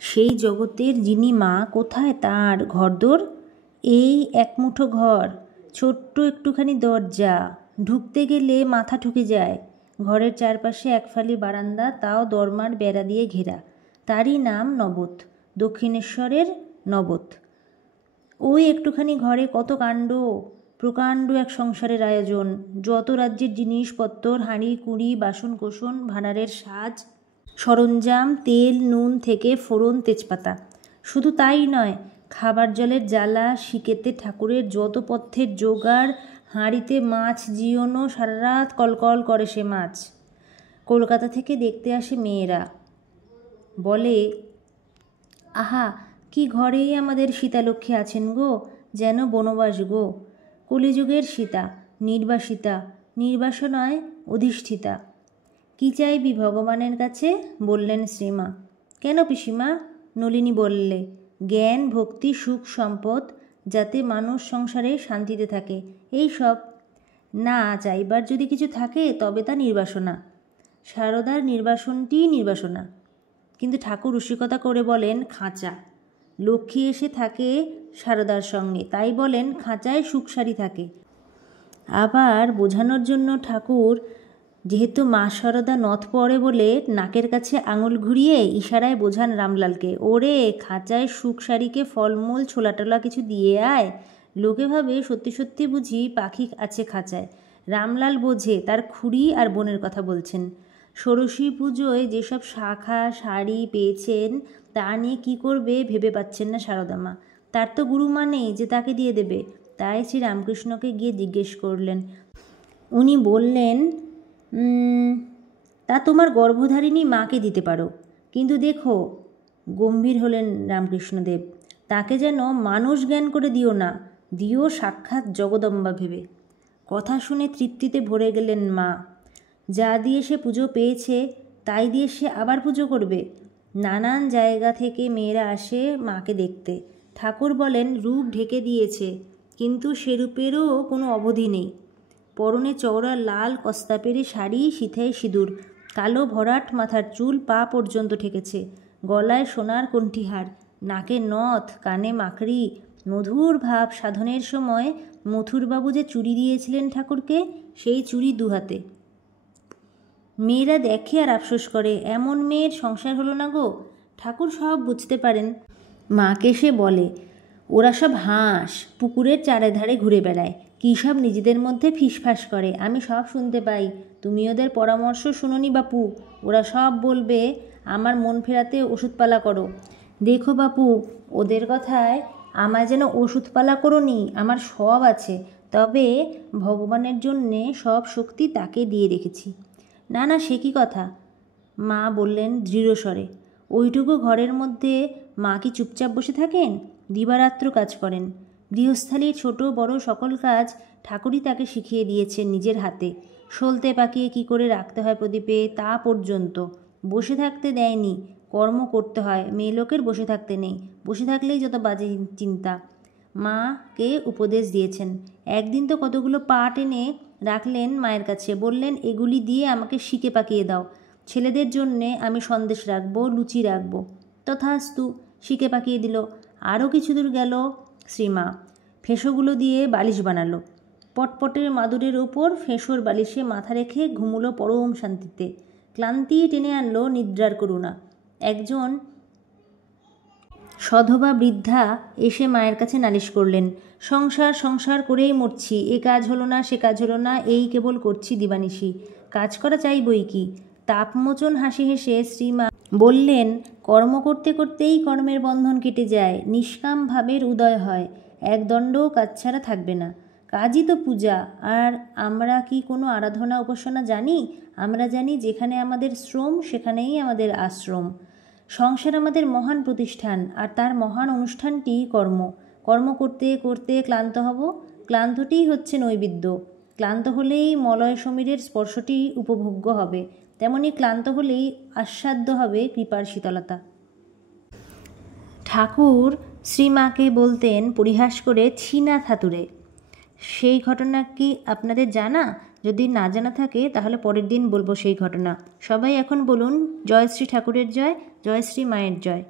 সেই জগতের যিনি মা কোথায় তার ঘরদোর? এই এক মুঠো ঘর, ছোট্ট একটুখানি দরজা, ঢুকতে গেলে মাথা ঠুকে যায়। ঘরের চারপাশে একফালি বারান্দা, তাও দরমার বেড়া দিয়ে ঘেরা। তারই নাম নবত, দক্ষিণেশ্বরের নবত। ওই একটুখানি ঘরে কত কাণ্ড, প্রকাণ্ড এক সংসারের আয়োজন। যত রাজ্যের জিনিসপত্র, হাঁড়ি কুঁড়ি, বাসন কোসন, ভাঁড়ারের সাজ সরঞ্জাম, তেল নুন থেকে ফোড়ন তেজপাতা। শুধু তাই নয়, খাবার জলের জ্বালা, শিকেতে ঠাকুরের যত পথ্যের জোগাড়, হাঁড়িতে মাছ জিওনো, সারা রাত কলকল করে সে মাছ। কলকাতা থেকে দেখতে আসে মেয়েরা, বলে, আহা, কি ঘরেই আমাদের সীতালক্ষ্মী আছেন গো, যেন বনবাস গো। কলিযুগের সীতা, নির্বাসিতা, নির্বাসও নয়, অধিষ্ঠিতা। কি চাইবি ভগবানের কাছে? বললেন শ্রীমা। কেন পিসিমা? নলিনী বললে, জ্ঞান ভক্তি সুখ সম্পদ, যাতে মানুষ সংসারে শান্তিতে থাকে, এই সব। না, চাইবার যদি কিছু থাকে তবে তা নির্বাসনা। সারদার নির্বাসনটিই নির্বাসনা। কিন্তু ঠাকুর রসিকতা করে বলেন খাঁচা। লক্ষ্মী এসে থাকে সারদার সঙ্গে, তাই বলেন খাঁচায় সুখসারি থাকে। আবার বোঝানোর জন্য ঠাকুর যেহেতু মা সারদা নথ পড়ে বলে নাকের কাছে আঙুল ঘুরিয়ে ইশারায় বোঝান রামলালকে, ওরে খাঁচায় সুখসারিকে ফলমূল ছোলা টোলা কিছু দিয়ে আয়। লোকে ভাবে সত্যি সত্যি বুঝি পাখি আছে খাঁচায়। রামলাল বোঝে তার খুড়ি আর বোনের কথা বলছেন। ষোড়শী পুজোয় যেসব শাখা শাড়ি পেয়েছেন তা নিয়ে কী করবে ভেবে পাচ্ছেন না সারদামা। তার তো গুরুমা নেই যে তাকে দিয়ে দেবে। তাই শ্রী রামকৃষ্ণকে গিয়ে জিজ্ঞেস করলেন। উনি বললেন, তা তোমার গর্ভধারিণী মাকে দিতে পারো, কিন্তু দেখো, গম্ভীর হলেন রামকৃষ্ণদেব, তাকে যেন মানুষ জ্ঞান করে দিও না, দিও সাক্ষাৎ জগদম্বা ভেবে। কথা শুনে তৃপ্তিতে ভরে গেলেন মা। যা দিয়ে সে পুজো পেয়েছে তাই দিয়ে সে আবার পুজো করবে। নানান জায়গা থেকে মেয়েরা আসে মাকে দেখতে। ঠাকুর বলেন রূপ ঢেকে দিয়েছে, কিন্তু সে রূপেরও কোনো অবধি নেই। পরনে চওড়া লাল কস্তাপেরি শাড়ি, সিথায় সিঁদুর, কালো ভরাট মাথার চুল পা পর্যন্ত ঠেকেছে, গলায় সোনার কণ্ঠিহার, নাকে নথ, কানে মাকড়ি। মধুর ভাব সাধনের সময় মথুরবাবু যে চুড়ি দিয়েছিলেন ঠাকুরকে, সেই চুড়ি দুহাতে। মেয়েরা দেখে আর আফসোস করে, এমন মেয়ের সংসার হলো না গো। ঠাকুর সব বুঝতে পারেন। মাকে সে বলে, ওরা সব হাঁস, পুকুরের চারিধারে ঘুরে বেড়ায়, কী সব নিজেদের মধ্যে ফিসফাস করে, আমি সব শুনতে পাই। তুমি ওদের পরামর্শ শুনোনি বাপু? ওরা সব বলবে আমার মন ফেরাতে ওষুধপালা করো। দেখো বাপু, ওদের কথায় আমায় যেন ওষুধপালা করোনি, আমার সব আছে, তবে ভগবানের জন্যে সব শক্তি তাকে দিয়ে রেখেছি। না না, সে কী কথা? মা বললেন দৃঢ় স্বরে। ওইটুকু ঘরের মধ্যে মা কি চুপচাপ বসে থাকেন? দিবারাত্র কাজ করেন। গৃহস্থালির ছোট বড় সকল কাজ ঠাকুরই তাকে শিখিয়ে দিয়েছেন নিজের হাতে। সলতে পাকিয়ে কী করে রাখতে হয় প্রদীপে তা পর্যন্ত। বসে থাকতে দেয়নি, কর্ম করতে হয়। মেয়ে লোকের বসে থাকতে নেই, বসে থাকলেই যত বাজে চিন্তা। মাকে উপদেশ দিয়েছেন। একদিন তো কতগুলো পাট এনে রাখলেন মায়ের কাছে, বললেন এগুলি দিয়ে আমাকে শিকে পাকিয়ে দাও, ছেলেদের জন্যে আমি সন্দেশ রাখবো, লুচি রাখবো। তথাস্তু, শিকে পাকিয়ে দিল। আরও কিছু দূর গেল শ্রীমা, ফেঁসোগুলো দিয়ে বালিশ বানালো। পটপটের মাদুরের ওপর ফেঁসোর বালিশে মাথা রেখে ঘুমুলো পরম শান্তিতে। ক্লান্তি টেনে আনলো নিদ্রার করুণা। একজন সধবা বৃদ্ধা এসে মায়ের কাছে নালিশ করলেন, সংসার সংসার করেই মরছি, এ কাজ হলো না সে কাজ হলো না, এই কেবল করছি দিবানিশি, কাজ করা চাই বই কি। তাপমোচন হাসি হেসে শ্রীমা বললেন, কর্ম করতে করতেই কর্মের বন্ধন কেটে যায়, নিষ্কাম ভাবের উদয় হয়, একদণ্ডও কাজ ছাড়া থাকবে না। কাজই তো পূজা। আর আমরা কি কোনো আরাধনা উপাসনা জানি? আমরা জানি যেখানে আমাদের শ্রম সেখানেই আমাদের আশ্রম। সংসার আমাদের মহান প্রতিষ্ঠান, আর তার মহান অনুষ্ঠানটি কর্ম। কর্ম করতে করতে ক্লান্ত হব, ক্লান্তটিই হচ্ছে নৈবেদ্য। ক্লান্ত হলেই মলয় সমীরের স্পর্শটি উপভোগ্য হবে, তেমনি ক্লান্ত হলেই আস্বাদ্য হবে কৃপার শীতলতা। ঠাকুর শ্রীমাকে বলতেন পরিহাস করে, ছিনা থাতুরে। সেই ঘটনা কি আপনাদের জানা? যদি না জানা থাকে তাহলে পরের দিন বলবো সেই ঘটনা। সবাই এখন বলুন, জয় শ্রী ঠাকুরের জয়, জয় শ্রী মায়ের জয়।